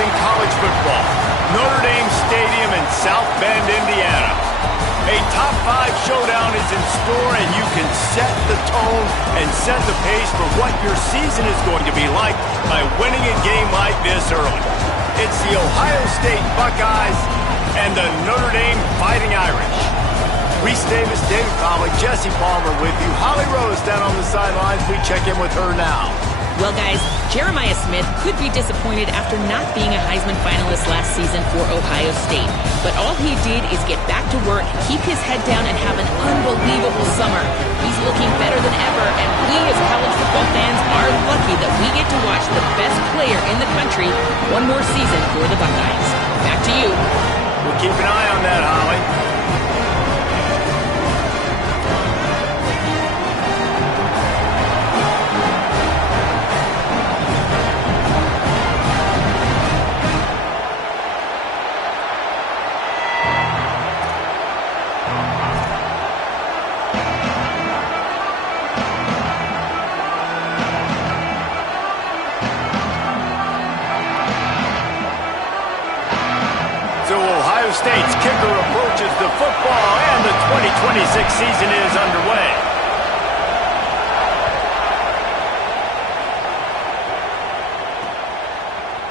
in college football. Notre Dame Stadium in South Bend, Indiana. A top 5 showdown is in store, and you can set the tone and set the pace for what your season is going to be like by winning a game like this early. It's the Ohio State Buckeyes and the Notre Dame Fighting Irish. Reese Davis, David Conley, Jesse Palmer with you. Holly Rose down on the sidelines. We check in with her now. Well, guys, Jeremiah Smith could be disappointed after not being a Heisman finalist last season for Ohio State. But all he did is get back to work, keep his head down, and have an unbelievable summer. He's looking better than ever, and we as college football fans are lucky that we get to watch the best player in the country one more season for the Buckeyes. Back to you. We'll keep an eye on that, Holly. State's kicker approaches the football, and the 2026 season is underway.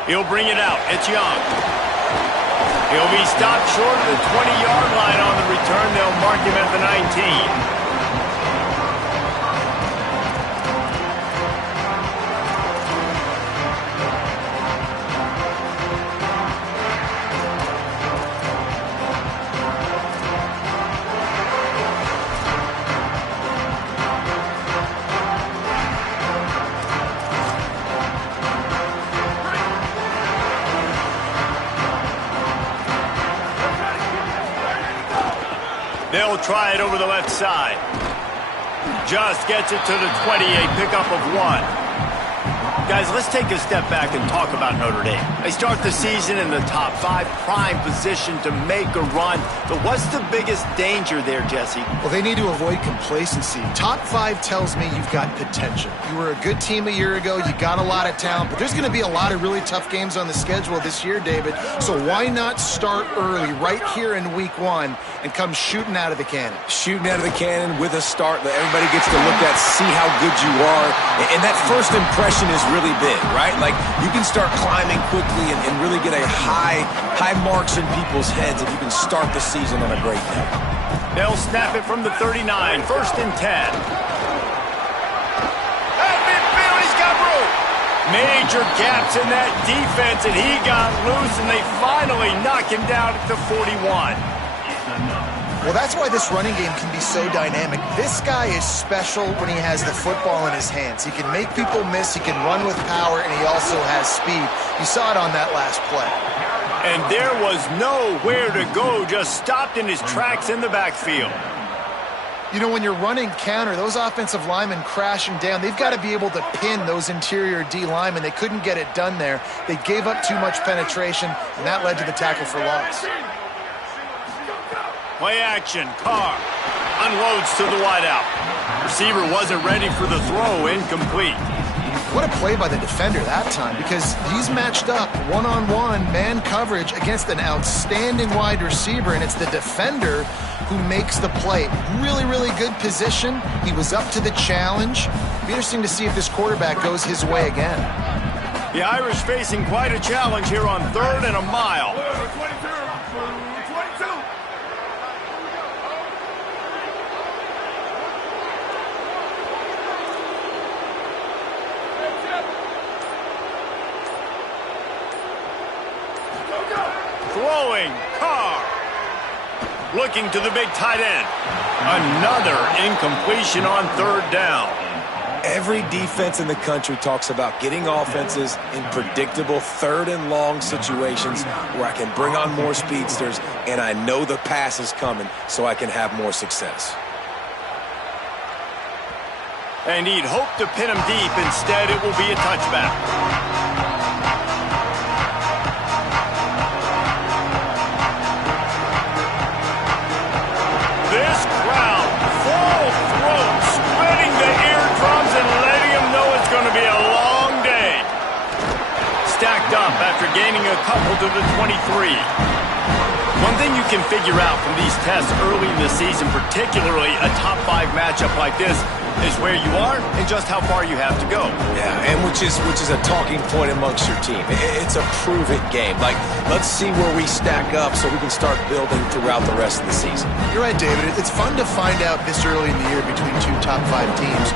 He'll bring it out. It's Young. He'll be stopped short of the 20-yard line on the return. They'll mark him at the 19. They'll try it over the left side. Just gets it to the 20, a pickup of 1. Guys, let's take a step back and talk about Notre Dame. They start the season in the top 5, prime position to make a run. But what's the biggest danger there, Jesse? Well, they need to avoid complacency. Top 5 tells me you've got potential. You were a good team a year ago. You got a lot of talent. But there's going to be a lot of really tough games on the schedule this year, David. So why not start early right here in week 1 and come shooting out of the cannon? Shooting out of the cannon with a start that everybody gets to look at, see how good you are. And that first impression is really big, right? Like, you can start climbing quickly and really get a high marks in people's heads if you can start the season on a great note. They'll snap it from the 39, 1st and 10. At midfield, he's got room. Major gaps in that defense, and he got loose, and they finally knock him down at the 41. Well, that's why this running game can be so dynamic. This guy is special when he has the football in his hands. He can make people miss, he can run with power, and he also has speed. You saw it on that last play. And there was nowhere to go, just stopped in his tracks in the backfield. You know, when you're running counter, those offensive linemen crashing down, they've got to be able to pin those interior D linemen. They couldn't get it done there. They gave up too much penetration, and that led to the tackle for loss. Play action, Carr unloads to the wideout. Receiver wasn't ready for the throw, incomplete. What a play by the defender that time, because he's matched up one-on-one man coverage against an outstanding wide receiver, and it's the defender who makes the play. Really, really good position. He was up to the challenge. Be interesting to see if this quarterback goes his way again. The Irish facing quite a challenge here on 3rd and a mile. Throwing, Carr. Looking to the big tight end. Another incompletion on 3rd down. Every defense in the country talks about getting offenses in predictable 3rd and long situations where I can bring on more speedsters and I know the pass is coming so I can have more success. And he'd hope to pin him deep. Instead, it will be a touchback. This crowd, full throat, spreading the eardrums and letting them know it's going to be a long day. Stacked up after gaining a couple to the 23. One thing you can figure out from these tests early in the season, particularly a top 5 matchup like this, is where you are and just how far you have to go. Yeah, and which is a talking point amongst your team. It's a prove-it game. Like, let's see where we stack up so we can start building throughout the rest of the season. You're right, David. It's fun to find out this early in the year between 2 top 5 teams.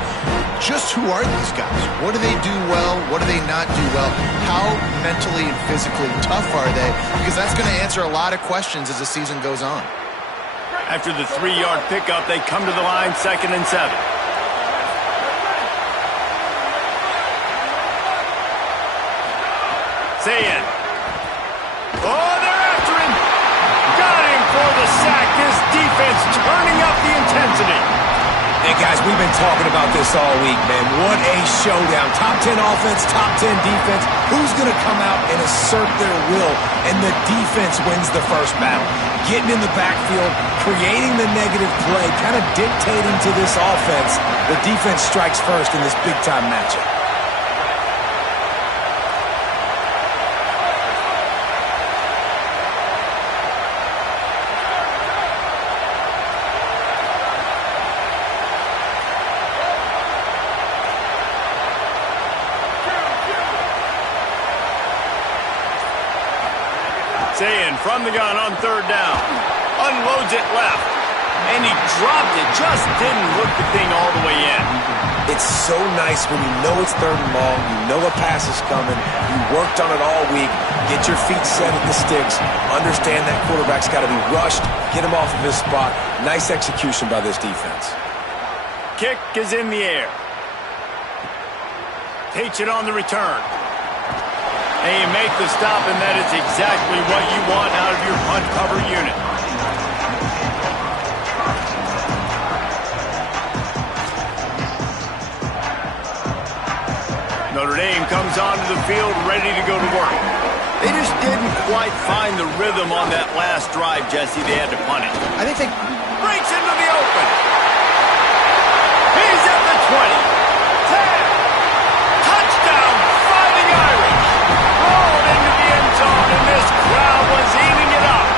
Just who are these guys? What do they do well? What do they not do well? How mentally and physically tough are they? Because that's going to answer a lot of questions as the season goes on. After the 3-yard pickup, they come to the line 2nd and 7. Saying. Oh, they're after him. Got him for the sack. This defense turning up the intensity. Hey, guys, we've been talking about this all week, man. What a showdown. Top 10 offense, top 10 defense. Who's going to come out and assert their will? And the defense wins the first battle. Getting in the backfield, creating the negative play, kind of dictating to this offense. The defense strikes first in this big-time matchup. Saying from the gun on 3rd down. Unloads it left. And he dropped it. Just didn't look the thing all the way in. It's so nice when you know it's 3rd and long, you know a pass is coming, you worked on it all week, get your feet set at the sticks, understand that quarterback's got to be rushed, get him off of his spot. Nice execution by this defense. Kick is in the air. Takes it on the return. And you make the stop, and that is exactly what you want out of your punt cover unit. Notre Dame comes onto the field ready to go to work. They just didn't quite find the rhythm on that last drive, Jesse. They had to punt it. I think they Breaks into the open. He's at the 20. 10. Touchdown, Fighting Irish. Rolled into the end zone, and this crowd was eating it up.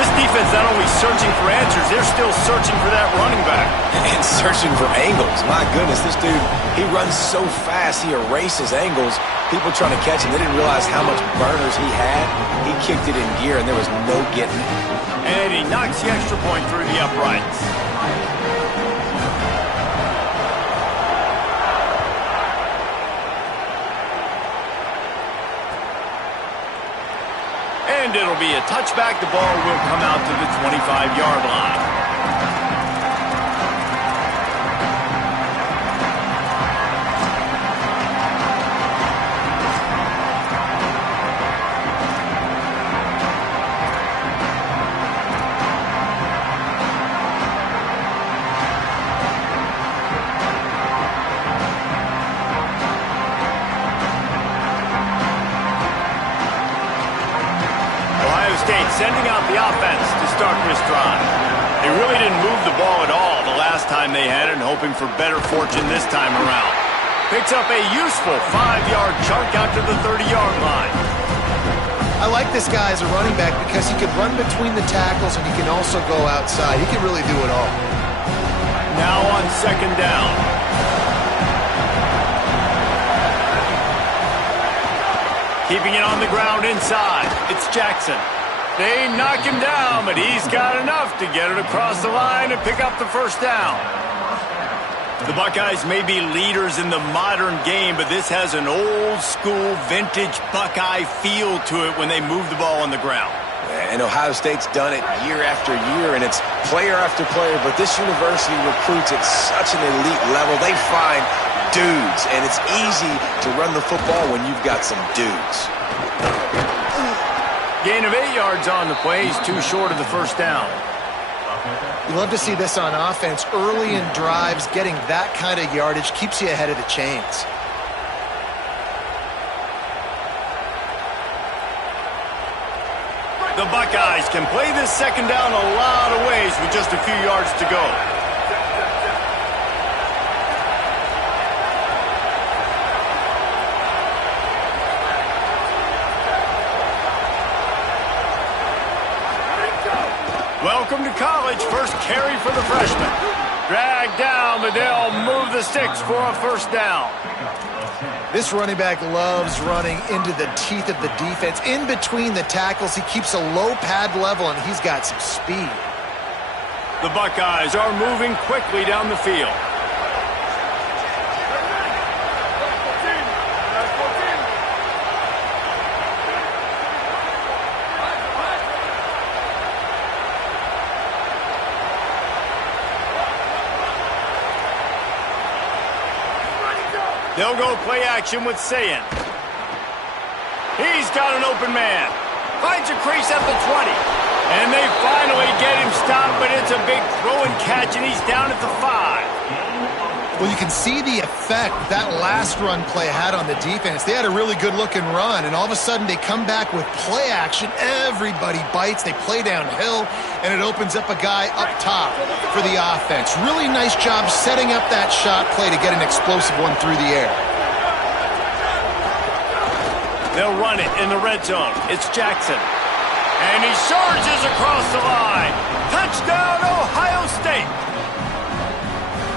This defense not only searching for answers, they're still searching for that running back. And searching for angles. My goodness, this dude, he runs so fast, he erases angles. People trying to catch him, they didn't realize how much burners he had. He kicked it in gear, and there was no getting it. And he knocks the extra point through the uprights. And it'll be a touchback. The ball will come out to the 25-yard line. Sending out the offense to start this drive. They really didn't move the ball at all the last time they had it, and hoping for better fortune this time around. Picks up a useful 5-yard chunk out to the 30-yard line. I like this guy as a running back because he can run between the tackles and he can also go outside. He can really do it all. Now on 2nd down. Keeping it on the ground inside. It's Jackson. They knock him down, but he's got enough to get it across the line and pick up the 1st down. The Buckeyes may be leaders in the modern game, but this has an old-school, vintage Buckeye feel to it when they move the ball on the ground. And Ohio State's done it year after year, and it's player after player, but this university recruits at such an elite level. They find dudes, and it's easy to run the football when you've got some dudes. Gain of 8 yards on the play. He's too short of the 1st down. You love to see this on offense. Early in drives, getting that kind of yardage keeps you ahead of the chains. The Buckeyes can play this 2nd down a lot of ways with just a few yards to go. college. First carry for the freshman. Dragged down, but they'll move the sticks for a first down. This running back loves running into the teeth of the defense. In between the tackles, he keeps a low pad level, and he's got some speed. The Buckeyes are moving quickly down the field. They'll go play action with Sayin. He's got an open man. Finds a crease at the 20. And they finally get him stopped, but it's a big throw and catch, and he's down at the 5. Well, you can see the effect that last run play had on the defense. They had a really good-looking run, and all of a sudden they come back with play action. Everybody bites. They play downhill, and it opens up a guy up top for the offense. Really nice job setting up that shot play to get an explosive one through the air. They'll run it in the red zone. It's Jackson. And he charges across the line. Touchdown, Ohio State.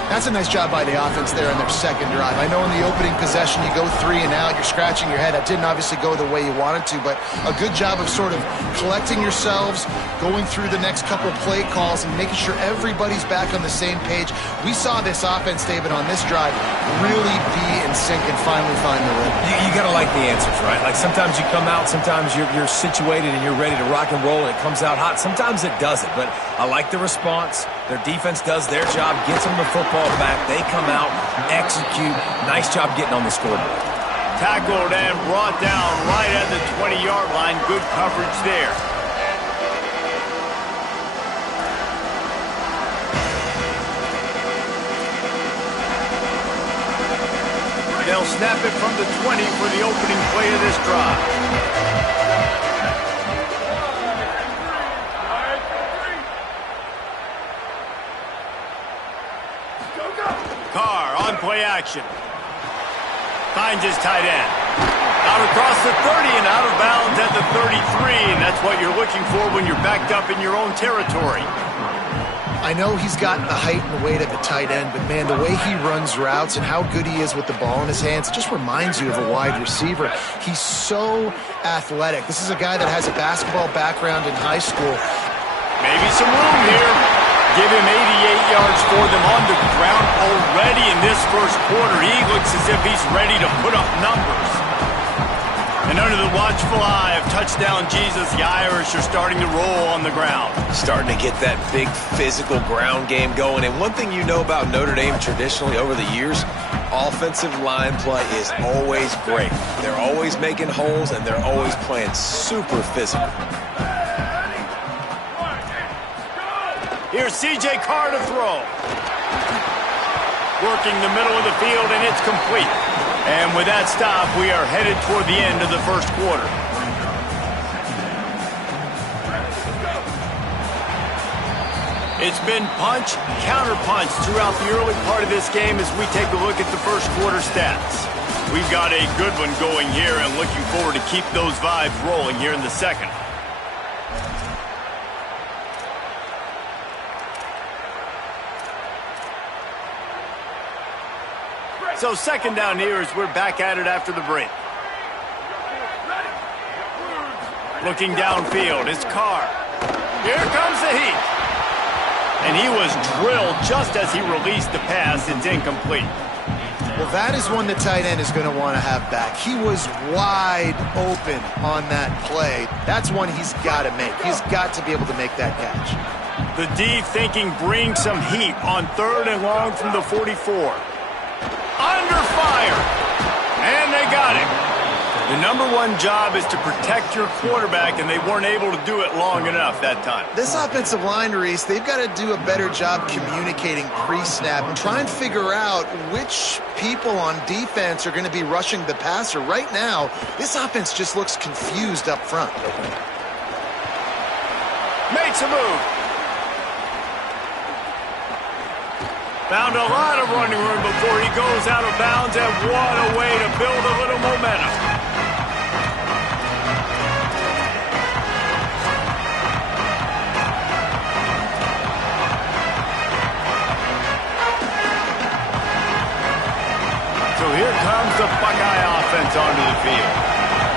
That's a nice job by the offense there on their second drive. I know in the opening possession you go 3 and out, you're scratching your head. That didn't obviously go the way you wanted to, but a good job of sort of collecting yourselves, going through the next couple play calls, and making sure everybody's back on the same page. We saw this offense, David, on this drive really be in sync and finally find the rhythm. You got to like the answers, right? Like sometimes you come out, sometimes you're situated and you're ready to rock and roll and it comes out hot. Sometimes it doesn't, but I like the response. Their defense does their job, gets them the football back. They come out, execute. Nice job getting on the scoreboard. Tackled and brought down right at the 20-yard line. Good coverage there. They'll snap it from the 20 for the opening play of this drive. Play action. Finds his tight end. Out across the 30 and out of bounds at the 33. And that's what you're looking for when you're backed up in your own territory. I know he's got the height and the weight of a tight end, but man, the way he runs routes and how good he is with the ball in his hands, it just reminds you of a wide receiver. He's so athletic. This is a guy that has a basketball background in high school. Maybe some room here. Give him 88 yards for them on the ground already in this first quarter. He looks as if he's ready to put up numbers. And under the watchful eye of touchdown Jesus, the Irish are starting to roll on the ground. Starting to get that big physical ground game going. And one thing you know about Notre Dame traditionally over the years, offensive line play is always great. They're always making holes and they're always playing super physical. Here's C.J. Carr to throw. Working the middle of the field, and it's complete. And with that stop, we are headed toward the end of the first quarter. It's been punch, counter-punch throughout the early part of this game as we take a look at the first quarter stats. We've got a good one going here and looking forward to keep those vibes rolling here in the second. So second down here as we're back at it after the break. Looking downfield, it's Carr. Here comes the heat. And he was drilled just as he released the pass. It's incomplete. Well, that is one the tight end is going to want to have back. He was wide open on that play. That's one he's got to make. He's got to be able to make that catch. The D thinking bring some heat on 3rd and long from the 44. Under fire, and they got him. The number one job is to protect your quarterback, and they weren't able to do it long enough that time. This offensive line, Reese, they've got to do a better job communicating pre-snap and try and figure out which people on defense are going to be rushing the passer. Right now, this offense just looks confused up front. Makes a move. Found a lot of running room before he goes out of bounds, and what a way to build a little momentum. the Buckeye offense onto the field.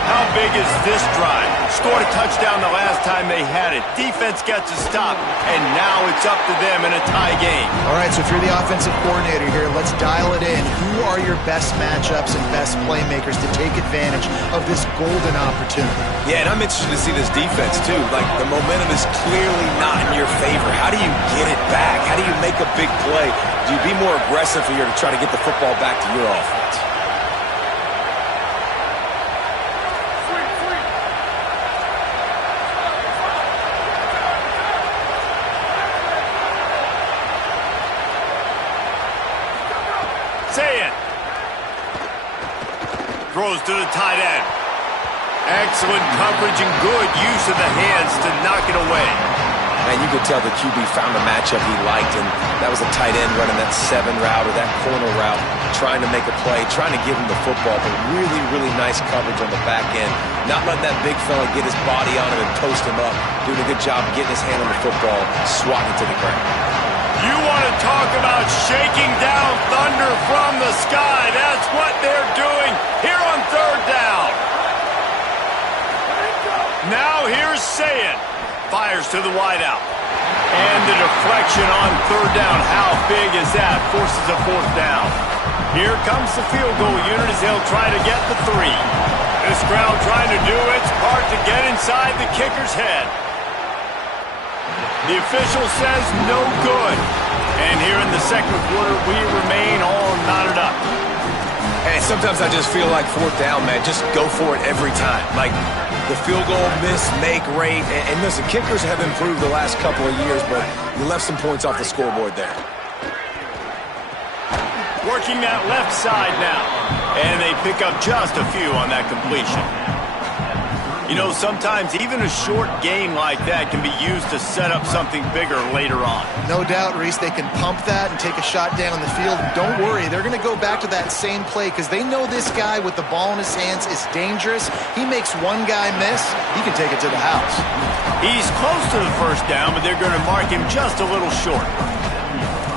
How big is this drive? Scored a touchdown the last time they had it. Defense gets a stop, and now it's up to them in a tie game. All right, so if you're the offensive coordinator here, let's dial it in. Who are your best matchups and best playmakers to take advantage of this golden opportunity? Yeah, and I'm interested to see this defense, too. Like, the momentum is clearly not in your favor. How do you get it back? How do you make a big play? Do you be more aggressive here to try to get the football back to your offense? Throws to the tight end. Excellent coverage and good use of the hands to knock it away. And you could tell the QB found a matchup he liked, and that was a tight end running that 7 route or that corner route, trying to make a play, trying to give him the football, but really, really nice coverage on the back end. Not letting that big fella get his body on him and post him up. Doing a good job getting his hand on the football, swatting it to the ground. You want to talk about shaking down thunder from the sky. That's what they're doing here on third down. Now here's Sayin. Fires to the wideout. And the deflection on third down. How big is that? Forces a fourth down. Here comes the field goal unit as they'll try to get the 3. This crowd trying to do its part to get inside the kicker's head. The official says no good. And here in the second quarter, we remain all knotted up. And sometimes I just feel like fourth down, man. Just go for it every time. Like the field goal miss, make rate. And listen, kickers have improved the last couple of years, but you left some points off the scoreboard there. Working that left side now. And they pick up just a few on that completion. You know, sometimes even a short game like that can be used to set up something bigger later on. No doubt, Reese, they can pump that and take a shot down on the field. And don't worry, they're going to go back to that same play because they know this guy with the ball in his hands is dangerous. He makes one guy miss, he can take it to the house. He's close to the first down, but they're going to mark him just a little short.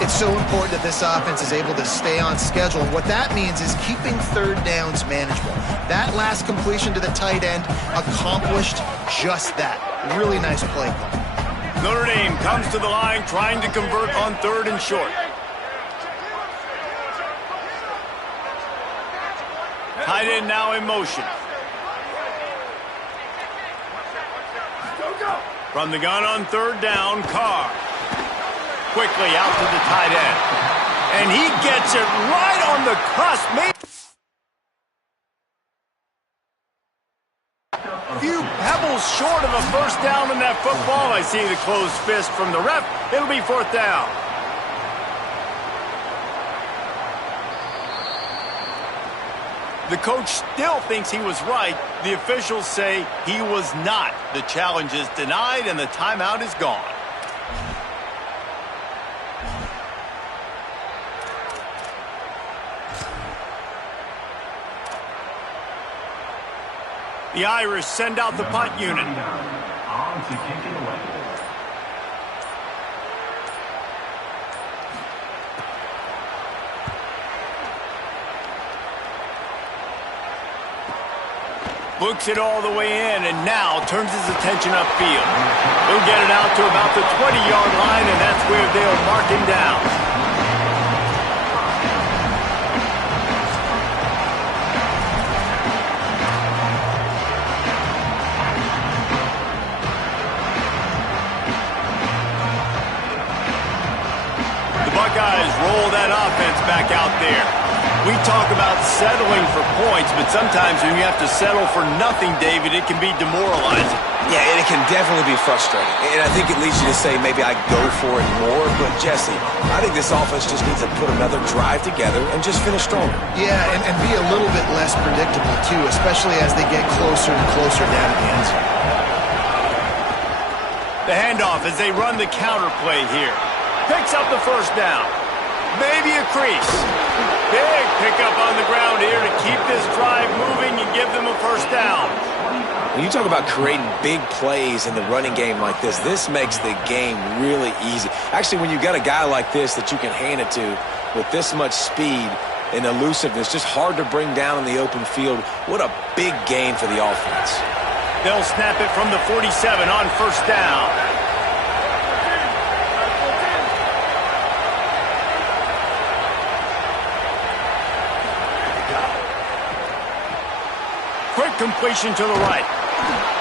It's so important that this offense is able to stay on schedule. And what that means is keeping third downs manageable. That last completion to the tight end accomplished just that. Really nice play call. Notre Dame comes to the line trying to convert on third and short. Tight end now in motion. From the gun on third down, Carr. Quickly out to the tight end. And he gets it right on the cusp. A few pebbles short of a first down in that football. I see the closed fist from the ref. It'll be fourth down. The coach still thinks he was right. The officials say he was not. The challenge is denied and the timeout is gone. The Irish send out the punt unit. Looks it all the way in and now turns his attention upfield. He'll get it out to about the 20-yard line, and that's where they'll mark him down. Buckeyes roll that offense back out there. We talk about settling for points, but sometimes when you have to settle for nothing, David, it can be demoralizing. Yeah, and it can definitely be frustrating. And I think it leads you to say maybe I go for it more. But, Jesse, I think this offense just needs to put another drive together and just finish stronger. Yeah, and be a little bit less predictable, too, especially as they get closer and closer down to the end zone. The handoff as they run the counter play here. Picks up the first down. Maybe a crease. Big pickup on the ground here to keep this drive moving and give them a first down. When you talk about creating big plays in the running game like this makes the game really easy. Actually, when you got a guy like this that you can hand it to with this much speed, and elusiveness. Just hard to bring down in the open field. What a big gain for the offense. They'll snap it from the 47 on first down. Quick completion to the right.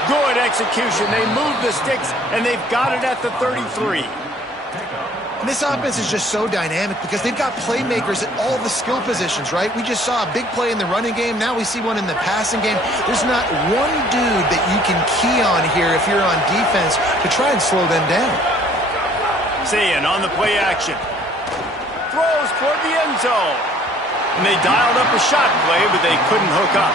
Good execution. They move the sticks, and they've got it at the 33. And this offense is just so dynamic because they've got playmakers at all the skill positions, right? We just saw a big play in the running game. Now we see one in the passing game. There's not one dude that you can key on here if you're on defense to try and slow them down. Sayin on the play action. Throws toward the end zone. And they dialed up a shot play, but they couldn't hook up.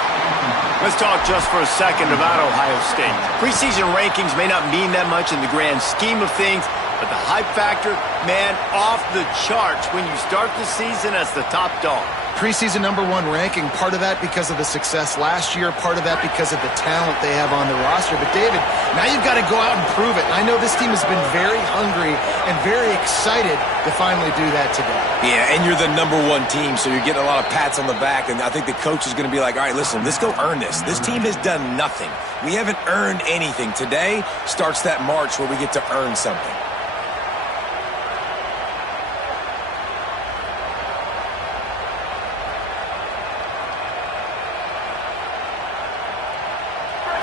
Let's talk just for a second about Ohio State. Preseason rankings may not mean that much in the grand scheme of things, but the hype factor, man, off the charts when you start the season as the top dog. Preseason #1 ranking, part of that because of the success last year, part of that because of the talent they have on the roster. But, David, now you've got to go out and prove it. And I know this team has been very hungry and very excited to finally do that today. Yeah, and you're the #1 team, so you're getting a lot of pats on the back. And I think the coach is going to be like, all right, listen, let's go earn this. This team has done nothing. We haven't earned anything. Today starts that march where we get to earn something.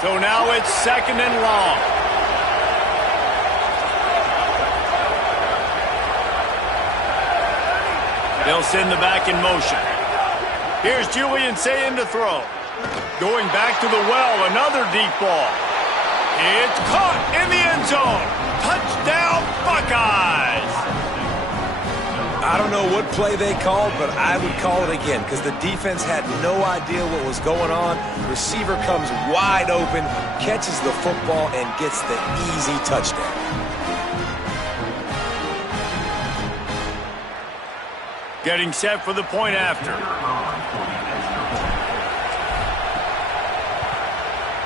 So now it's 2nd and long. They'll send the back in motion. Here's Julian Sayin to throw. Going back to the well, another deep ball. It's caught in the end zone. Touchdown, Buckeyes! I don't know what play they called, but I would call it again because the defense had no idea what was going on. Receiver comes wide open, catches the football, and gets the easy touchdown. Getting set for the point after.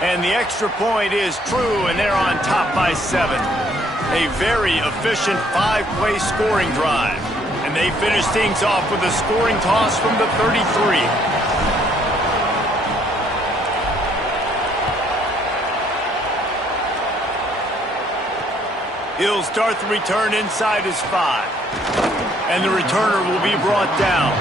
And the extra point is true, and they're on top by 7. A very efficient 5-play scoring drive. And they finish things off with a scoring toss from the 33. He'll start the return inside his 5. And the returner will be brought down.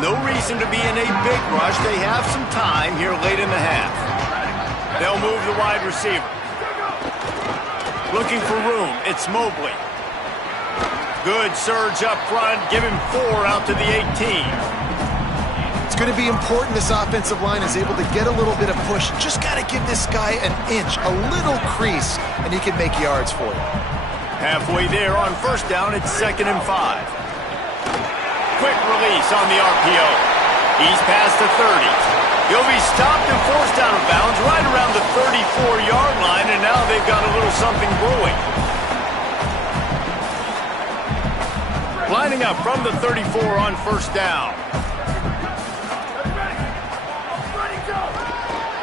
No reason to be in a big rush. They have some time here late in the half. They'll move the wide receiver. Looking for room. It's Mobley. Good surge up front. Give him 4 out to the 18. It's going to be important this offensive line is able to get a little bit of push. Just got to give this guy an inch, a little crease, and he can make yards for you. Halfway there on first down, it's 2nd and 5. Quick release on the RPO. He's past the 30. He'll be stopped and forced out of bounds right around the 34-yard line, and now they've got a little something brewing. Lining up from the 34 on first down.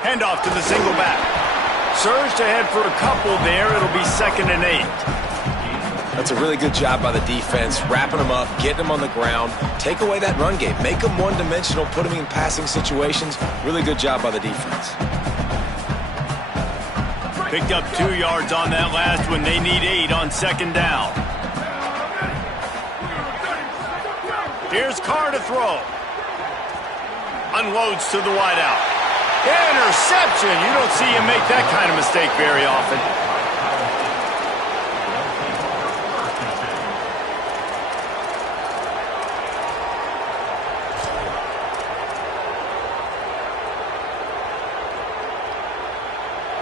Handoff to the single back. Surged ahead for a couple there. It'll be 2nd and 8. That's a really good job by the defense, wrapping them up, getting them on the ground, take away that run game, make them one-dimensional, put them in passing situations. Really good job by the defense. Picked up 2 yards on that last one. They need 8 on 2nd down. Here's Carr to throw. Unloads to the wideout. Interception! You don't see him make that kind of mistake very often.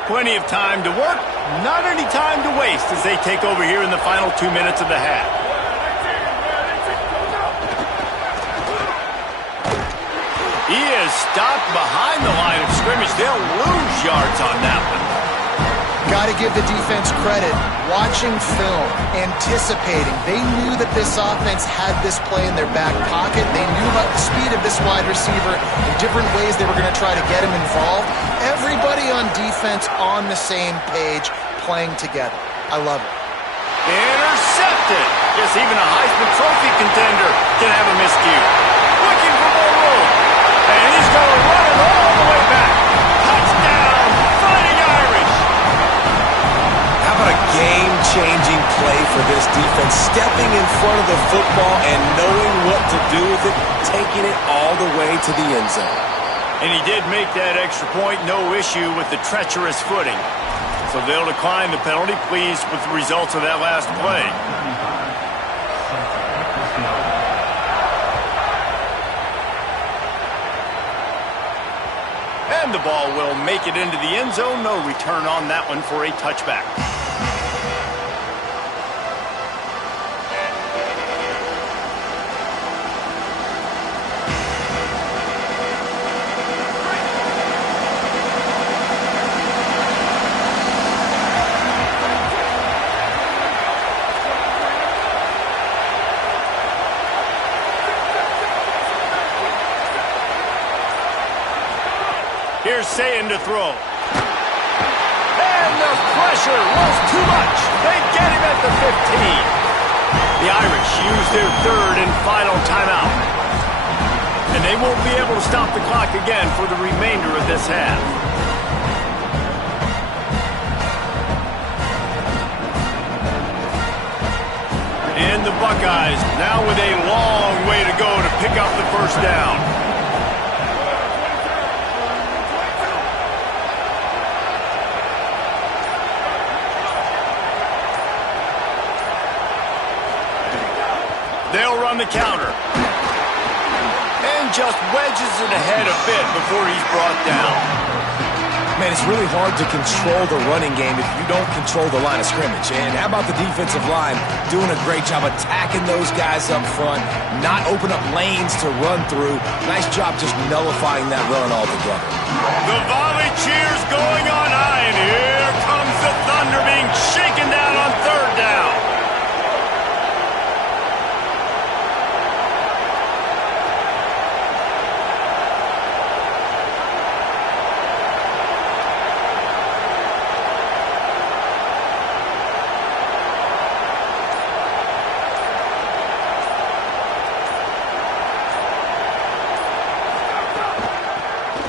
Plenty of time to work, not any time to waste as they take over here in the final 2 minutes of the half. He is stopped behind the line of scrimmage. They'll lose yards on that one. Got to give the defense credit. Watching film, anticipating. They knew that this offense had this play in their back pocket. They knew about the speed of this wide receiver and different ways they were going to try to get him involved. Everybody on defense on the same page, playing together. I love it. Intercepted. Yes, even a Heisman Trophy contender can have a miscue. Looking for more room. And he's going to run it all the way back. Touchdown, Fighting Irish. How about a game-changing play for this defense? Stepping in front of the football and knowing what to do with it, taking it all the way to the end zone. And he did make that extra point, no issue with the treacherous footing. So they'll decline the penalty, pleased with the results of that last play. And the ball will make it into the end zone. No return on that one for a touchback. Here's Sayin to throw. And the pressure was too much. They get him at the 15. The Irish use their third and final timeout. And they won't be able to stop the clock again for the remainder of this half. And the Buckeyes now with a long way to go to pick up the first down. They'll run the counter. And just wedges it ahead a bit before he's brought down. Man, it's really hard to control the running game if you don't control the line of scrimmage. And how about the defensive line doing a great job attacking those guys up front, not open up lanes to run through. Nice job just nullifying that run altogether. The volley cheers going on high, and here comes the Thunder being shaken down on third down.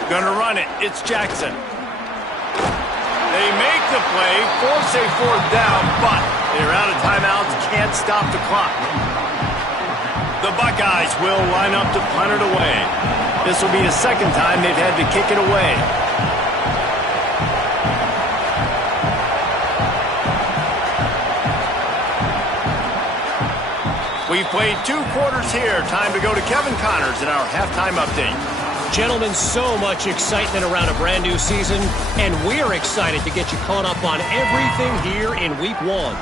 Gonna run it. It's Jackson. They make the play, force a fourth down, but they're out of timeouts, can't stop the clock. The Buckeyes will line up to punt it away. This will be the second time they've had to kick it away. We've played 2 quarters here. Time to go to Kevin Connors in our halftime update. Gentlemen, so much excitement around a brand new season, and we're excited to get you caught up on everything here in Week 1.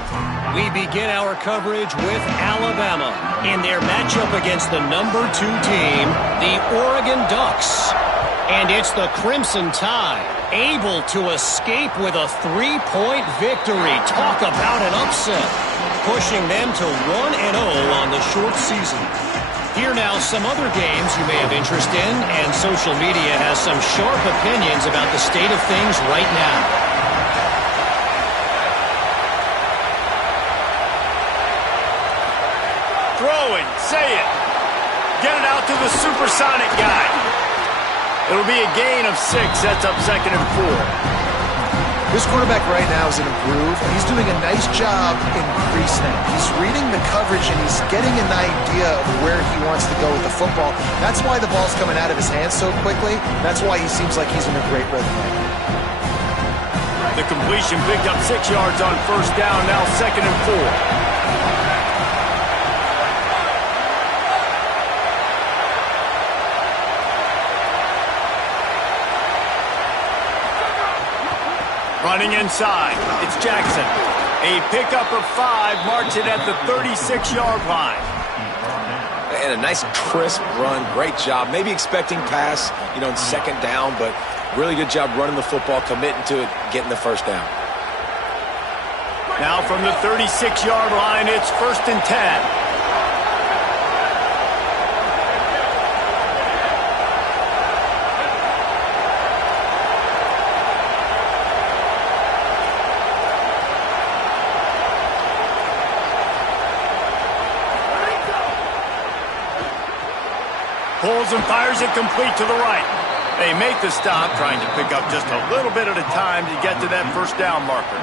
We begin our coverage with Alabama in their matchup against the number 2 team, the Oregon Ducks. And it's the Crimson Tide, able to escape with a 3-point victory. Talk about an upset, pushing them to 1-0 on the short season. Here now, some other games you may have interest in, and social media has some sharp opinions about the state of things right now. Throwing, say it. Get it out to the supersonic guy. It'll be a gain of 6, sets up 2nd and 4. This quarterback right now is in a groove, and he's doing a nice job in pre-snap. He's reading the coverage, and he's getting an idea of where he wants to go with the football. That's why the ball's coming out of his hands so quickly. That's why he seems like he's in a great rhythm right now. The completion picked up 6 yards on first down, now 2nd and 4. Running inside, it's Jackson. A pickup of 5, marks it at the 36-yard line. And a nice crisp run, great job. Maybe expecting pass, in 2nd down, but really good job running the football, committing to it, getting the first down. Now from the 36-yard line, it's 1st and 10. Pulls and fires it complete to the right. They make the stop, trying to pick up just a little bit at a time to get to that first down marker.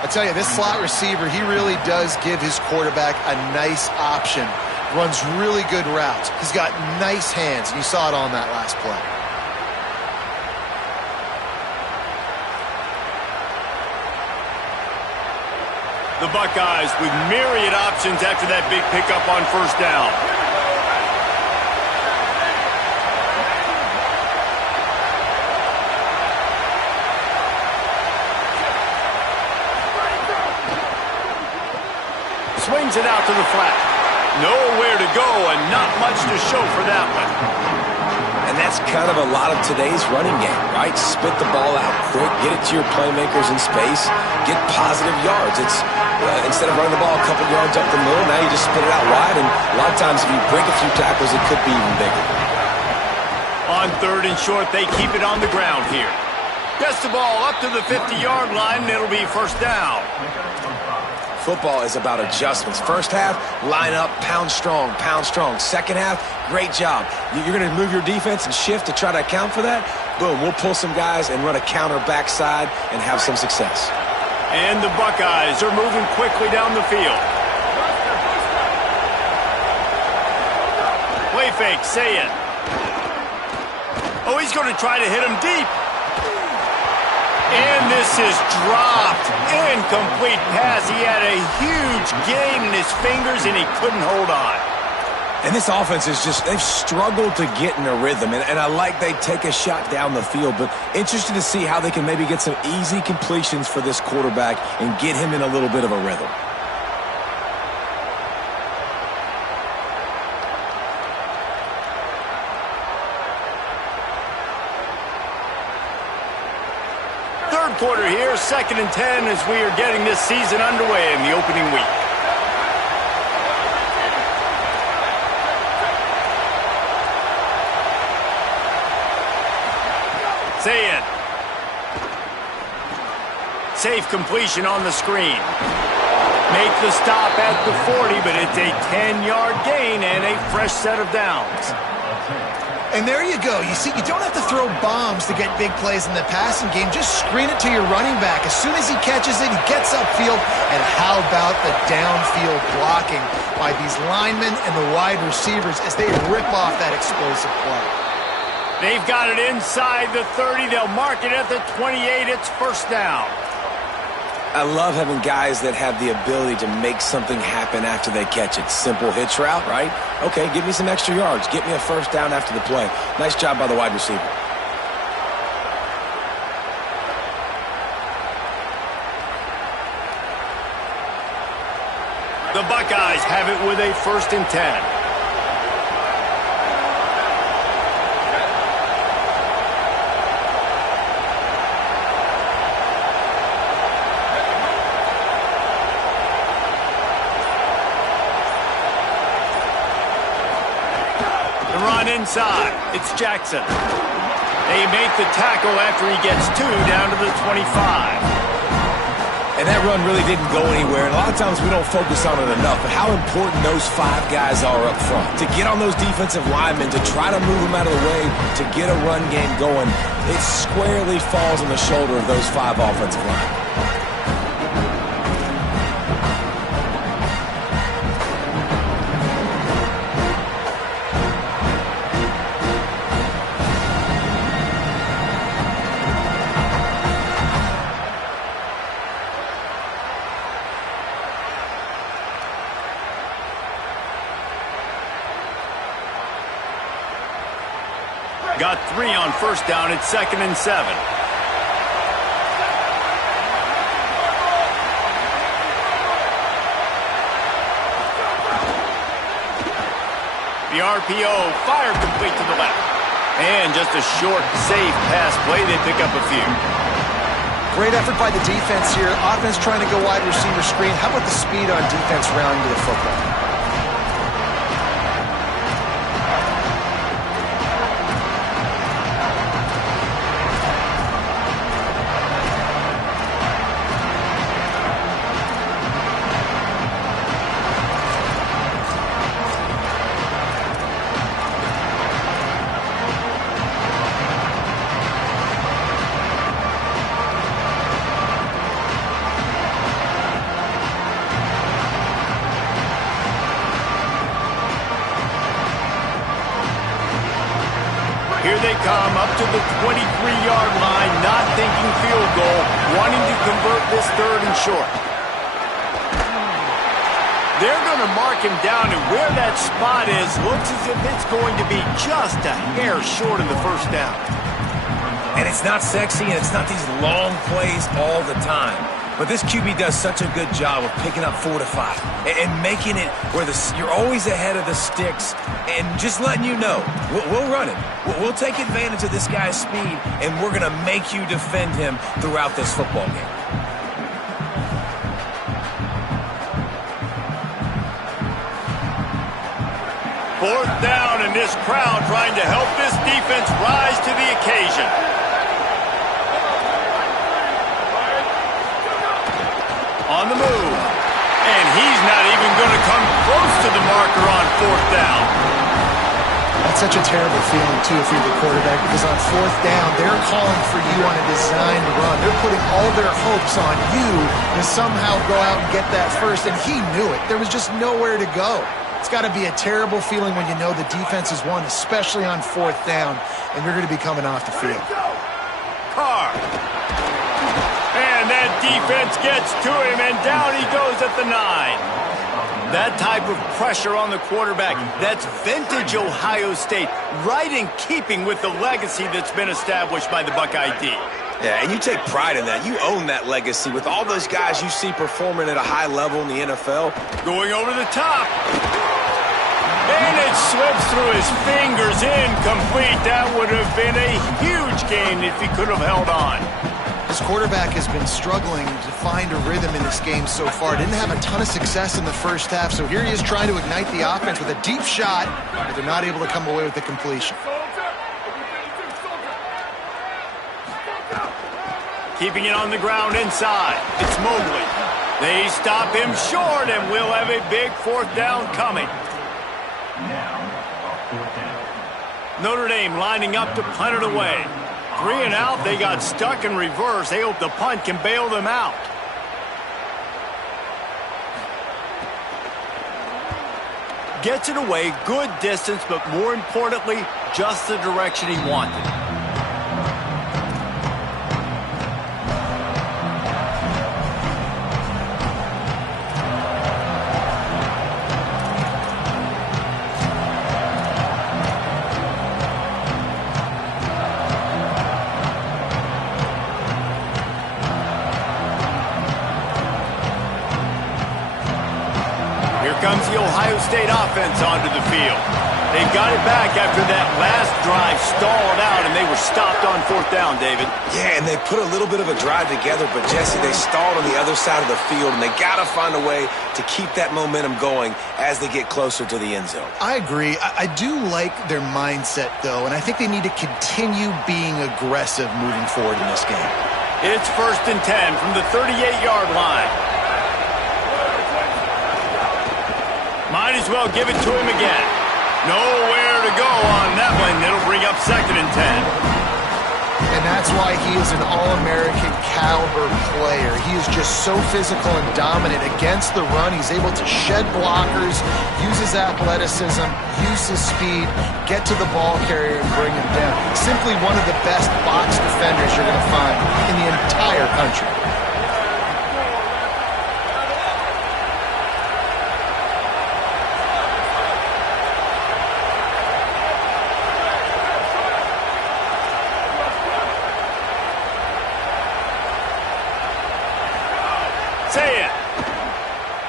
I tell you, this slot receiver, he really does give his quarterback a nice option. Runs really good routes. He's got nice hands, and you saw it on that last play. The Buckeyes with myriad options after that big pickup on first down. Swings it out to the flat. Nowhere to go and not much to show for that one. And that's kind of a lot of today's running game, right? Spit the ball out quick, get it to your playmakers in space, get positive yards. It's instead of running the ball a couple yards up the middle, now you just spit it out wide, and a lot of times if you break a few tackles, it could be even bigger. On 3rd and short, they keep it on the ground here. Gets the ball up to the 50-yard line, and it'll be first down. Football is about adjustments. First half, line up, pound strong, pound strong. Second half, great job. You're going to move your defense and shift to try to account for that. Boom, we'll pull some guys and run a counter backside and have some success. And the Buckeyes are moving quickly down the field. Play fake, say it. Oh, he's going to try to hit him deep. And this is dropped. Incomplete pass. He had a huge gain in his fingers, and he couldn't hold on. And this offense is just, they've struggled to get in a rhythm. And I like they take a shot down the field, but interested to see how they can maybe get some easy completions for this quarterback and get him in a little bit of a rhythm. Quarter here, 2nd and 10 as we are getting this season underway in the opening week. Say it. Safe completion on the screen. Make the stop at the 40, but it's a 10-yard gain and a fresh set of downs. And there you go. You see, you don't have to throw bombs to get big plays in the passing game. Just screen it to your running back. As soon as he catches it, he gets upfield. And how about the downfield blocking by these linemen and the wide receivers as they rip off that explosive play? They've got it inside the 30. They'll mark it at the 28. It's first down. I love having guys that have the ability to make something happen after they catch it. Simple hitch route, right? Okay, give me some extra yards. Get me a first down after the play. Nice job by the wide receiver. The Buckeyes have it with a 1st and 10. Inside, it's Jackson. They make the tackle after he gets 2 down to the 25. And that run really didn't go anywhere, and a lot of times we don't focus on it enough, but how important those 5 guys are up front. To get on those defensive linemen, to try to move them out of the way, to get a run game going, it squarely falls on the shoulder of those 5 offensive linemen. Got 3 on first down. It's 2nd and 7. The RPO fired complete to the left. And just a short, safe pass play. They pick up a few. Great effort by the defense here. Offense trying to go wide receiver screen. How about the speed on defense rounding to the football? Here they come up to the 23-yard line, not thinking field goal, wanting to convert this 3rd and short. They're going to mark him down, and where that spot is looks as if it's going to be just a hair short of the 1st down. And it's not sexy, and it's not these long plays all the time. But this QB does such a good job of picking up 4 to 5 and making it where you're always ahead of the sticks and just letting you know, we'll run him. We'll take advantage of this guy's speed, and we're going to make you defend him throughout this football game. Fourth down, and this crowd trying to help this defense rise to the occasion. On the move. And he's not even going to come close to the marker on 4th down. That's such a terrible feeling, too, if you're the quarterback, because on 4th down, they're calling for you on a designed run. They're putting all their hopes on you to somehow go out and get that first, and he knew it. There was just nowhere to go. It's got to be a terrible feeling when you know the defense has won, especially on 4th down, and you're going to be coming off the field. Carr. And that defense gets to him, and down he goes at the 9. That type of pressure on the quarterback, that's vintage Ohio State, right in keeping with the legacy that's been established by the Buckeye D. Yeah, and you take pride in that. You own that legacy with all those guys you see performing at a high level in the NFL. Going over the top. And it slips through his fingers, incomplete. That would have been a huge gain if he could have held on. This quarterback has been struggling to find a rhythm in this game so far. Didn't have a ton of success in the 1st half, so here he is trying to ignite the offense with a deep shot, but they're not able to come away with the completion. Keeping it on the ground inside. It's Mobley. They stop him short, and we'll have a big 4th down coming. Notre Dame lining up to punt it away. 3 and out, they got stuck in reverse. They hope the punt can bail them out. Gets it away, good distance, but more importantly, just the direction he wanted. Comes the Ohio State offense onto the field. They got it back after that last drive stalled out, and they were stopped on 4th down, David. Yeah, and they put a little bit of a drive together, but Jesse, they stalled on the other side of the field, and they got to find a way to keep that momentum going as they get closer to the end zone. I agree. I do like their mindset, though, and I think they need to continue being aggressive moving forward in this game. It's 1st and 10 from the 38-yard line. Might as well give it to him again. Nowhere to go on that one. It'll bring up 2nd and 10. And that's why he is an All-American caliber player. He is just so physical and dominant against the run. He's able to shed blockers, use his athleticism, use his speed, get to the ball carrier and bring him down. Simply one of the best box defenders you're going to find in the entire country.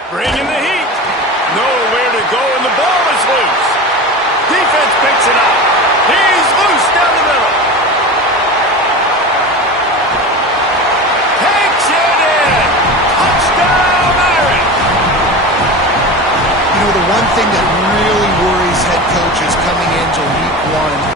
Bringing the heat. Nowhere to go, and the ball is loose. Defense picks it up. He's loose down the middle. to week 1.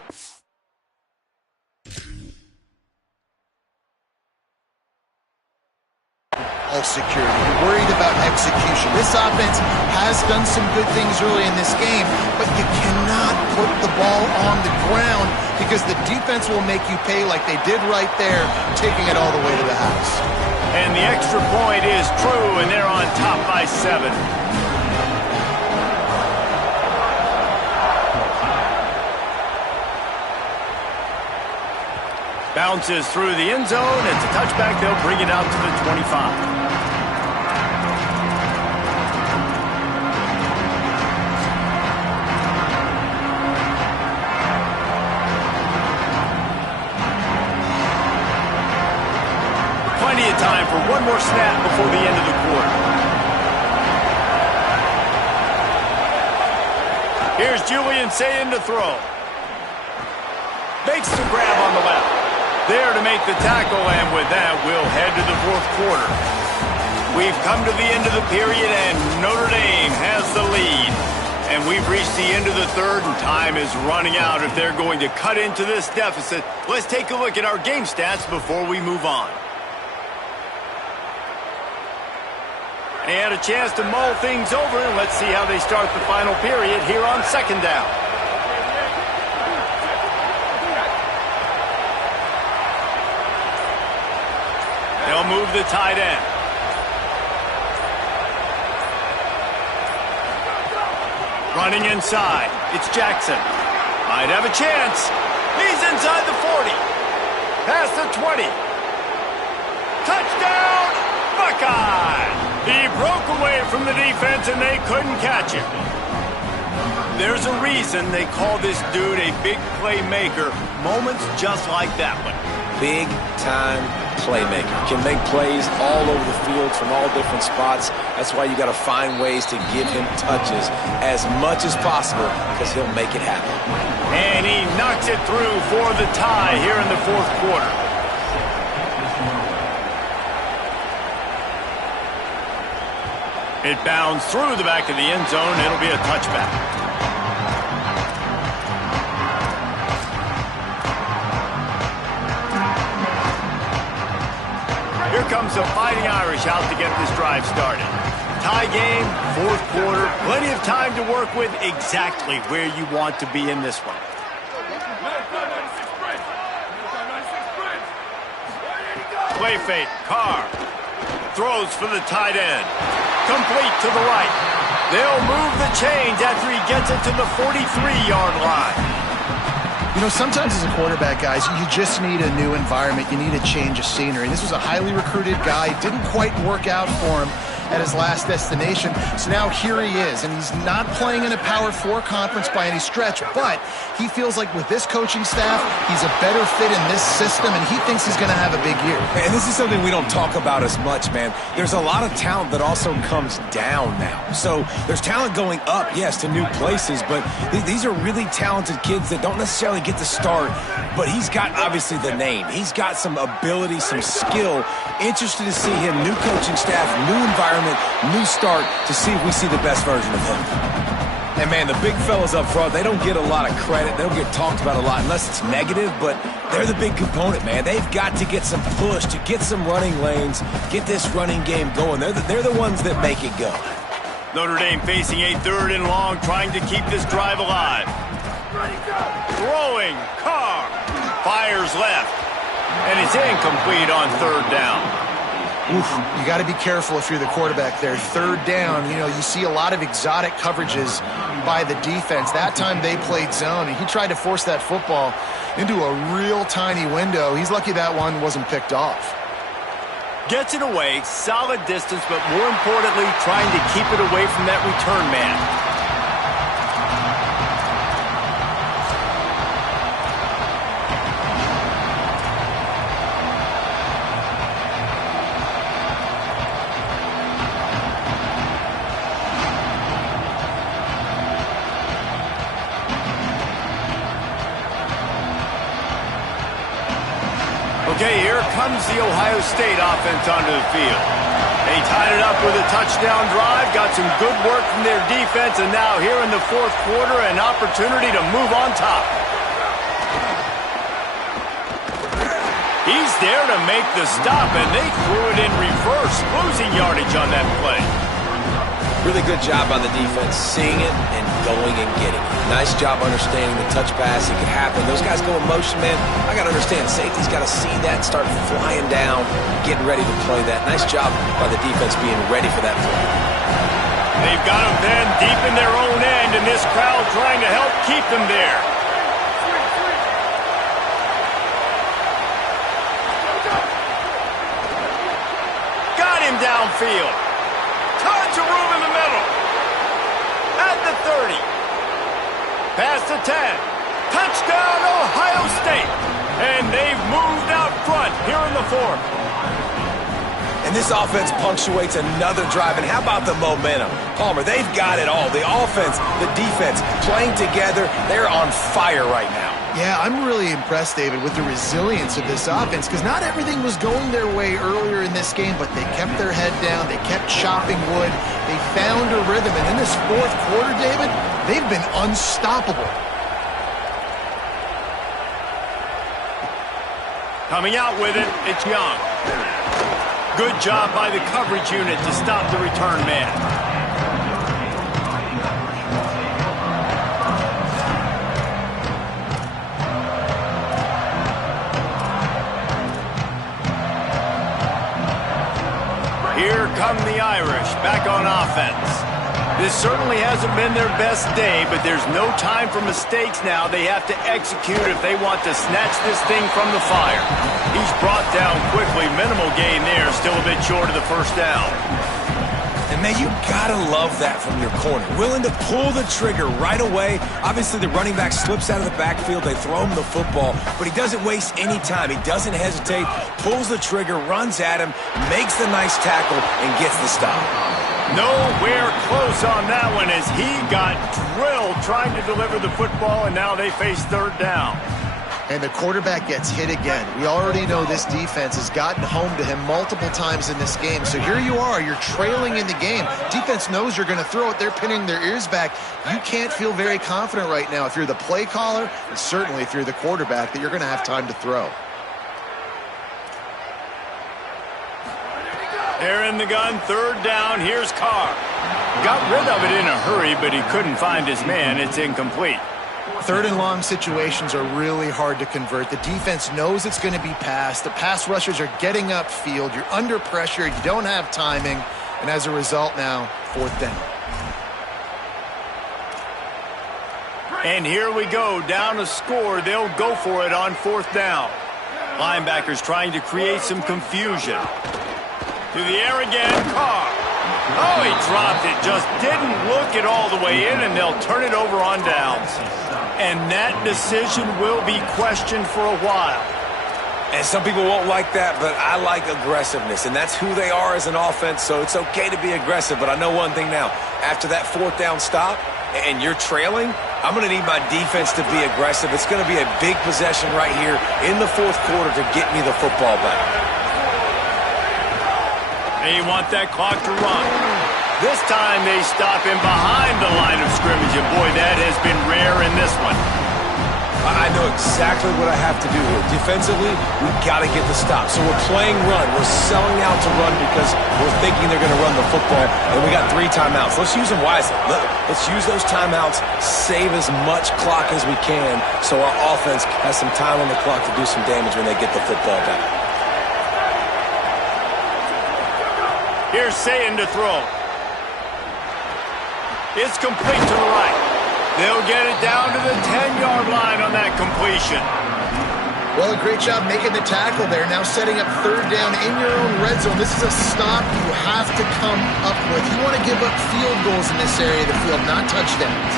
Security. You're worried about execution. This offense has done some good things early in this game, but you cannot put the ball on the ground because the defense will make you pay like they did right there, taking it all the way to the house. And the extra point is true, and they're on top by 7. Bounces through the end zone. It's a touchback. They'll bring it out to the 25. Plenty of time for one more snap before the end of the quarter. Here's Julian saying to throw. Makes the grab on the left. There to make the tackle, and with that, we'll head to the 4th quarter. We've come to the end of the period, and Notre Dame has the lead. And we've reached the end of the 3rd, and time is running out if they're going to cut into this deficit. Let's take a look at our game stats before we move on. They had a chance to mull things over, and let's see how they start the final period here on 2nd down. They'll move the tight end. Running inside. It's Jackson. Might have a chance. He's inside the 40. Past the 20. Touchdown, Buckeye! He broke away from the defense, and they couldn't catch him. There's a reason they call this dude a big playmaker. Moments just like that one. Big-time playmaker. Can make plays all over the field from all different spots. That's why you got to find ways to give him touches as much as possible because he'll make it happen. And he knocks it through for the tie here in the 4th quarter. It bounds through the back of the end zone. It'll be a touchback. Here comes the Fighting Irish out to get this drive started. Tie game, 4th quarter, plenty of time to work with, exactly where you want to be in this one. Play fake, Carr throws for the tight end. Complete to the right. They'll move the chains after he gets it to the 43-yard line. You know, sometimes as a quarterback, guys, you just need a new environment. You need a change of scenery. This was a highly recruited guy. It didn't quite work out for him at his last destination. So now here he is, and he's not playing in a Power 4 conference by any stretch, but he feels like with this coaching staff, he's a better fit in this system, and he thinks he's going to have a big year. And this is something we don't talk about as much, man. There's a lot of talent that also comes down now. So there's talent going up, yes, to new places, but these are really talented kids that don't necessarily get to start, but he's got obviously the name. He's got some ability, some skill. Interested to see him, new coaching staff, new environment, new start, to see if we see the best version of him. And, man, the big fellas up front, they don't get a lot of credit. They don't get talked about a lot unless it's negative, but they're the big component, man. They've got to get some push, to get some running lanes, get this running game going. They're the ones that make it go. Notre Dame facing a 3rd and long, trying to keep this drive alive. Throwing, Carr fires left, and it's incomplete on 3rd down. Oof, you got to be careful if you're the quarterback there. 3rd down, you know, you see a lot of exotic coverages by the defense. That time they played zone, and he tried to force that football into a real tiny window. He's lucky that one wasn't picked off. Gets it away, solid distance, but more importantly, trying to keep it away from that return man. Okay, here comes the Ohio State offense onto the field. They tied it up with a touchdown drive, got some good work from their defense, and now here in the fourth quarter, an opportunity to move on top. He's there to make the stop, and they threw it in reverse, losing yardage on that play. Really good job on the defense, seeing it and going and getting it. Nice job understanding the touch pass. It could happen. Those guys go in motion, man. I got to understand, safety's got to see that, start flying down, getting ready to play that. Nice job by the defense being ready for that play. They've got them then deep in their own end, and this crowd trying to help keep them there. Got him downfield. Tons of room in the middle. At the 30. Past the 10. Touchdown, Ohio State. And they've moved out front here in the fourth. And this offense punctuates another drive. And how about the momentum? Palmer, they've got it all. The offense, the defense, playing together. They're on fire right now. Yeah, I'm really impressed, David, with the resilience of this offense, because not everything was going their way earlier in this game, but they kept their head down, they kept chopping wood, they found a rhythm, and in this fourth quarter, David, they've been unstoppable. Coming out with it, it's Young. Good job by the coverage unit to stop the return man. Here come the Irish, back on offense. This certainly hasn't been their best day, but there's no time for mistakes now. They have to execute if they want to snatch this thing from the fire. He's brought down quickly. Minimal gain there, still a bit short of the first down. And, man, you got to love that from your corner. Willing to pull the trigger right away. Obviously, the running back slips out of the backfield. They throw him the football, but he doesn't waste any time. He doesn't hesitate, pulls the trigger, runs at him, makes the nice tackle, and gets the stop. Nowhere close on that one as he got drilled trying to deliver the football, and now they face third down. And the quarterback gets hit again. We already know this defense has gotten home to him multiple times in this game. So here you are, you're trailing in the game. Defense knows you're going to throw it. They're pinning their ears back. You can't feel very confident right now if you're the play caller, and certainly if you're the quarterback, that you're going to have time to throw. They're in the gun, third down. Here's Carr. Got rid of it in a hurry, but he couldn't find his man. It's incomplete. Third and long situations are really hard to convert. The defense knows it's going to be passed. The pass rushers are getting upfield. You're under pressure. You don't have timing. And as a result now, fourth down. And here we go. Down a score. They'll go for it on fourth down. Linebackers trying to create some confusion. To the air again, Carr. Oh, he dropped it. Just didn't look it all the way in, and they'll turn it over on downs. And that decision will be questioned for a while. And some people won't like that, but I like aggressiveness, and that's who they are as an offense, so it's okay to be aggressive. But I know one thing now. After that fourth down stop, and you're trailing, I'm going to need my defense to be aggressive. It's going to be a big possession right here in the fourth quarter to get me the football back. They want that clock to run. This time they stop him behind the line of scrimmage, and boy, that has been rare in this one. I know exactly what I have to do here. Defensively, we've got to get the stop. So we're playing run. We're selling out to run because we're thinking they're going to run the football, and we got 3 timeouts. Let's use them wisely. Let's use those timeouts, save as much clock as we can so our offense has some time on the clock to do some damage when they get the football back. Here's Sayin to throw. It's complete to the right. They'll get it down to the 10-yard line on that completion. Well, a great job making the tackle there. Now setting up third down in your own red zone. This is a stop you have to come up with. You want to give up field goals in this area of the field, not touchdowns.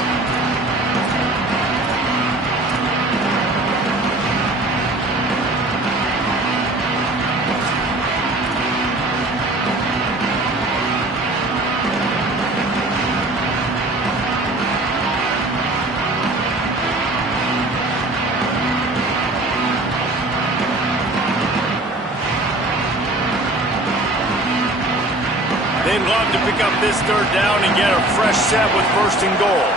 They'd love to pick up this third down and get a fresh set with first and goal.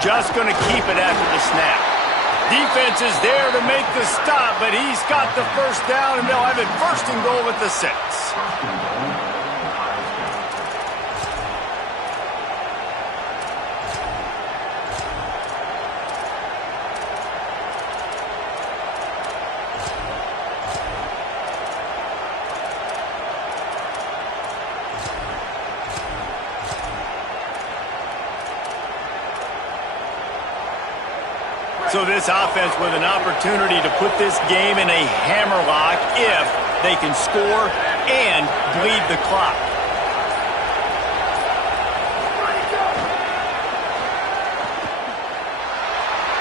Just going to keep it after the snap. Defense is there to make the stop, but he's got the first down, and they'll have it first and goal at the 6. So this offense with an opportunity to put this game in a hammerlock if they can score and bleed the clock.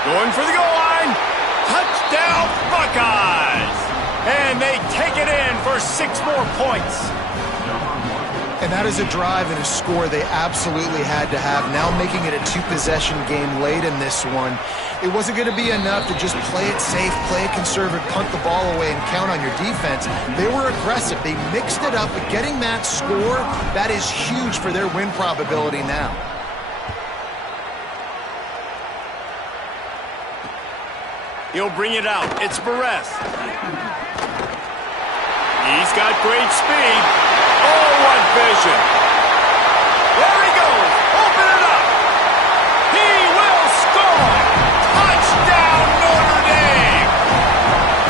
Going for the goal line. Touchdown, Buckeyes! And they take it in for 6 more points. And that is a drive and a score they absolutely had to have. Now making it a 2-possession game late in this one. It wasn't going to be enough to just play it safe, play it conservative, punt the ball away, and count on your defense. They were aggressive. They mixed it up, but getting that score, that is huge for their win probability now. He'll bring it out. It's Perez. He's got great speed. Oh, what vision. There he goes. Open it up. He will score. Touchdown, Notre Dame.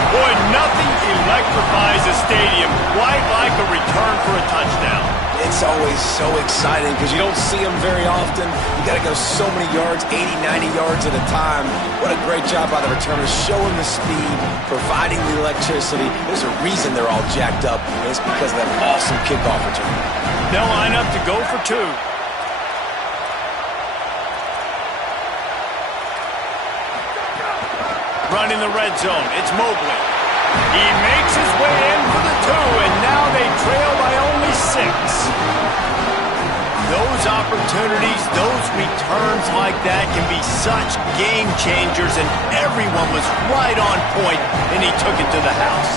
Boy, nothing electrifies a stadium quite like a return for a touchdown. It's always so exciting because you don't see them very often. You got to go so many yards, 80, 90 yards at a time. What a great job by the returners, showing the speed, providing the electricity. There's a reason they're all jacked up, and it's because of that awesome kickoff return. They'll line up to go for 2. Running the red zone. It's Mobley. He makes his way in for the 2, and now they trail by only 6. Those opportunities, those returns like that can be such game changers, and everyone was right on point, and he took it to the house.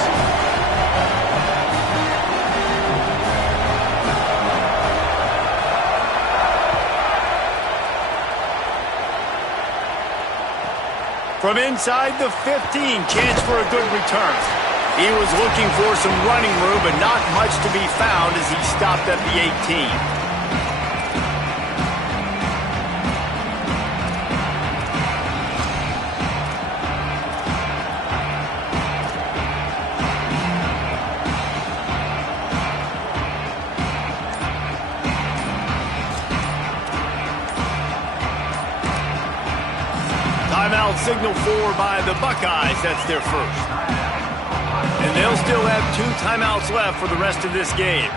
From inside the 15, chance for a good return. He was looking for some running room, but not much to be found as he stopped at the 18. Timeout signal for by the Buckeyes. That's their first. And they'll still have 2 timeouts left for the rest of this game.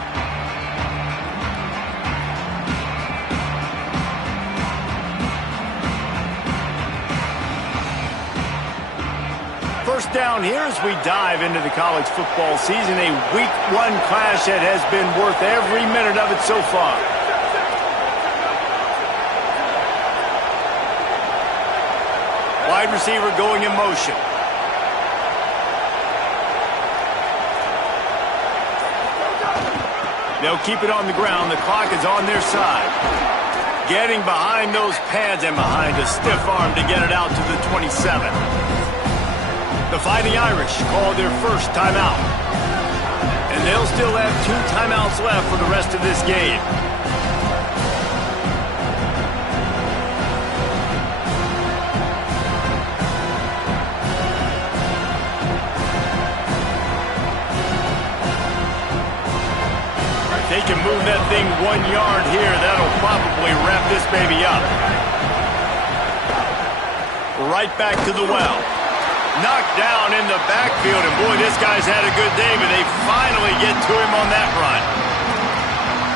First down here as we dive into the college football season. A week 1 clash that has been worth every minute of it so far. Wide receiver going in motion. They'll keep it on the ground. The clock is on their side. Getting behind those pads and behind a stiff arm to get it out to the 27. The Fighting Irish call their first timeout. And they'll still have 2 timeouts left for the rest of this game. They can move that thing 1 yard here. That'll probably wrap this baby up. Right back to the well. Knocked down in the backfield, and boy, this guy's had a good day, but they finally get to him on that run.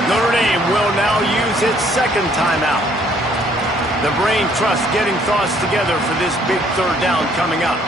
Notre Dame will now use its 2nd timeout. The brain trust getting thoughts together for this big 3rd down coming up.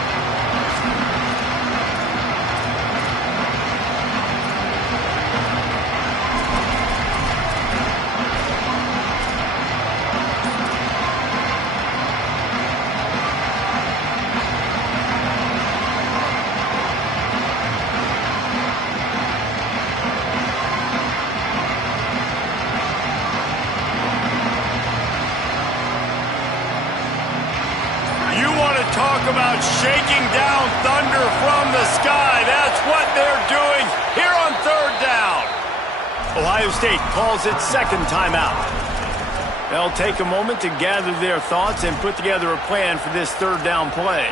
Ohio State calls its second timeout. They'll take a moment to gather their thoughts and put together a plan for this third down play.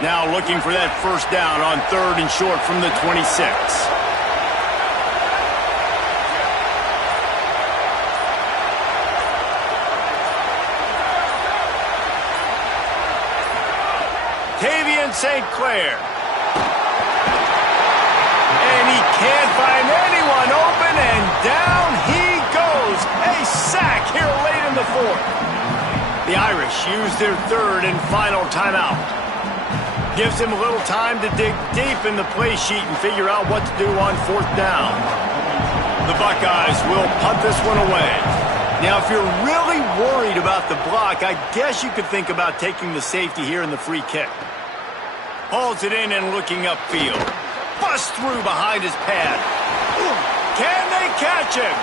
Now looking for that first down on 3rd and short from the 26. Tavian St. Clair. And he can't find anyone open, and down he goes. A sack here late in the 4th. The Irish use their 3rd and final timeout. Gives him a little time to dig deep in the play sheet and figure out what to do on 4th down. The Buckeyes will punt this one away. Now, if you're really worried about the block, I guess you could think about taking the safety here in the free kick. Hauls it in and looking upfield. Busts through behind his pad. Can they catch him?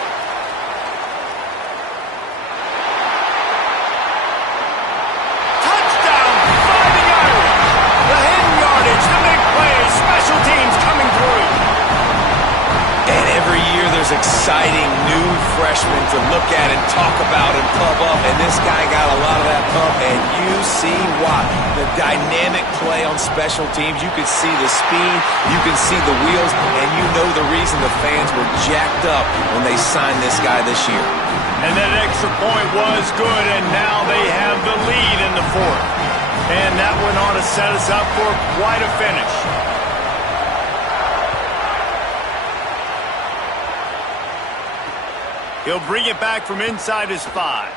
Special teams coming through. And every year there's exciting new freshmen to look at and talk about and pump up. And this guy got a lot of that pump, and you see why. The dynamic play on special teams. You can see the speed. You can see the wheels. And you know the reason the fans were jacked up when they signed this guy this year. And that extra point was good, and now they have the lead in the 4th. And that one ought to set us up for quite a finish. He'll bring it back from inside his 5.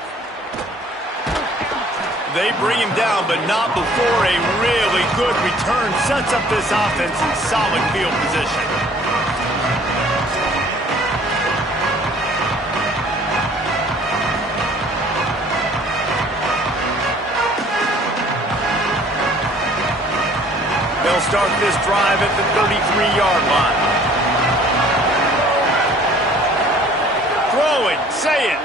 They bring him down, but not before a really good return sets up this offense in solid field position. They'll start this drive at the 33-yard line. Say it.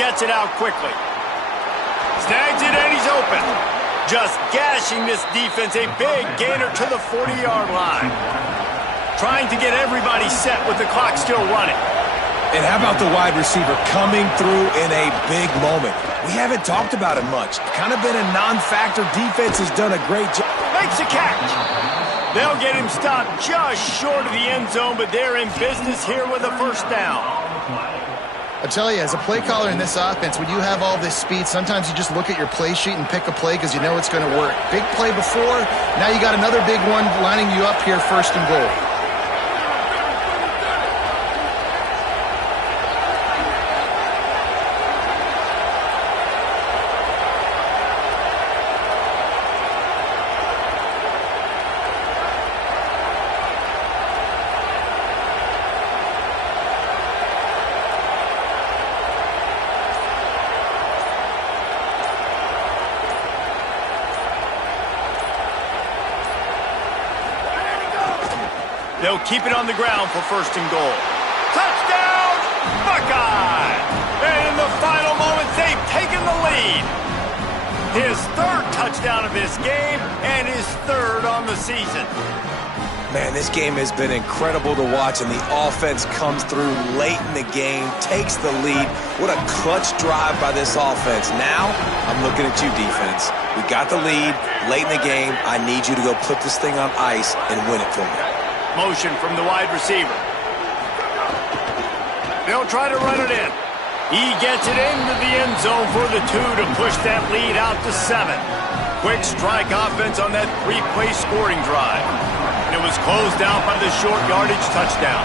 Gets it out quickly. Snags it and he's open. Just gashing this defense. A big gainer to the 40-yard line. Trying to get everybody set with the clock still running. And how about the wide receiver coming through in a big moment? We haven't talked about it much. Kind of been a non-factor. Defense has done a great job. Makes a catch. They'll get him stopped just short of the end zone, but they're in business here with a first down. I tell you, as a play caller in this offense, when you have all this speed, sometimes you just look at your play sheet and pick a play because you know it's going to work. Big play before, now you got another big one lining you up here, 1st and goal. They'll keep it on the ground for 1st and goal. Touchdown, Buckeye! And in the final moments, they've taken the lead. His 3rd touchdown of this game and his 3rd on the season. Man, this game has been incredible to watch, and the offense comes through late in the game, takes the lead. What a clutch drive by this offense. Now, I'm looking at you, defense. We got the lead late in the game. I need you to go put this thing on ice and win it for me. Motion from the wide receiver. They'll try to run it in. He gets it into the end zone for the 2 to push that lead out to 7. Quick strike offense on that 3-play scoring drive. And it was closed out by the short yardage touchdown.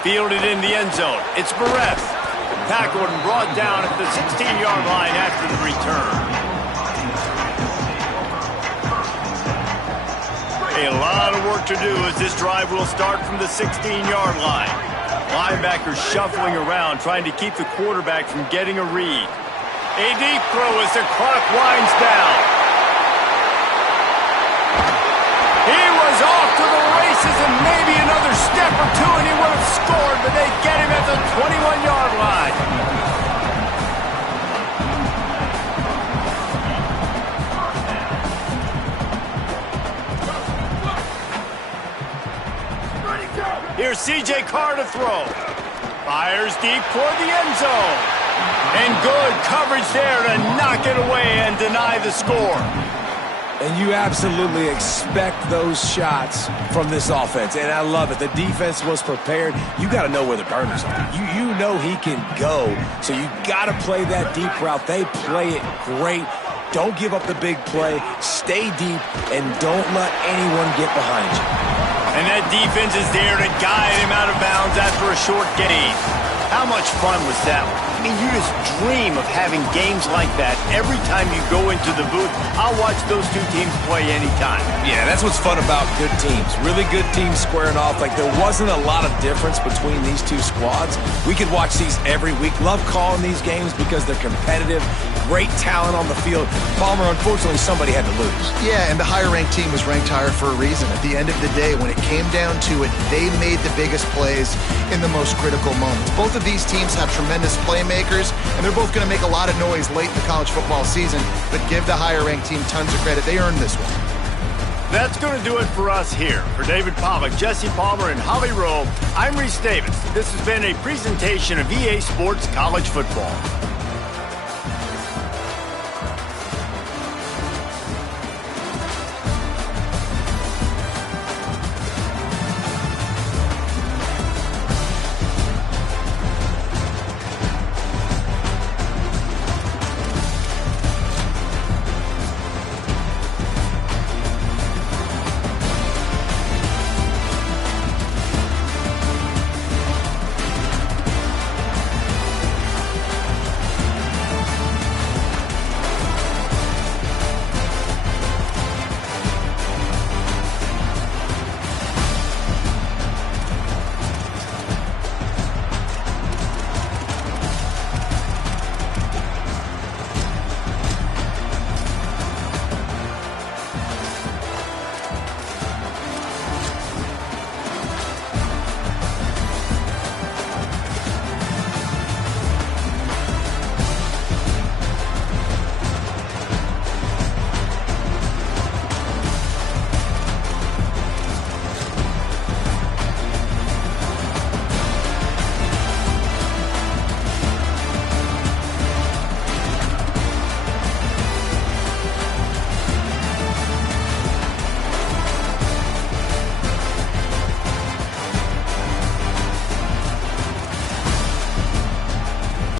Fielded in the end zone. It's Barrett. Tackled and brought down at the 16-yard line after the return. A A lot of work to do as this drive will start from the 16-yard line. Linebackers shuffling around, trying to keep the quarterback from getting a read. A deep throw as the clock winds down. He was off to the races, and maybe another step or two and he would have scored, but they get him at the 21-yard line. Here's C.J. Carr to throw. Fires deep toward the end zone. And good coverage there to knock it away and deny the score. And you absolutely expect those shots from this offense. And I love it. The defense was prepared. You got to know where the burners are. You know he can go. So you got to play that deep route. They play it great. Don't give up the big play. Stay deep and don't let anyone get behind you. And that defense is there to guide him out of bounds after a short gain. How much fun was that? I mean, you just dream of having games like that every time you go into the booth. I'll watch those two teams play anytime. Yeah, that's what's fun about good teams. Really good teams squaring off. Like, there wasn't a lot of difference between these two squads. We could watch these every week. Love calling these games because they're competitive. Great talent on the field. Palmer, unfortunately, somebody had to lose. Yeah, and the higher-ranked team was ranked higher for a reason. At the end of the day, when it came down to it, they made the biggest plays in the most critical moments. Both of these teams have tremendous playmakers, and they're both going to make a lot of noise late in the college football season, but give the higher-ranked team tons of credit. They earned this one. That's going to do it for us here. For David Pollack, Jesse Palmer, and Holly Rowe, I'm Reese Davis. This has been a presentation of EA Sports College Football.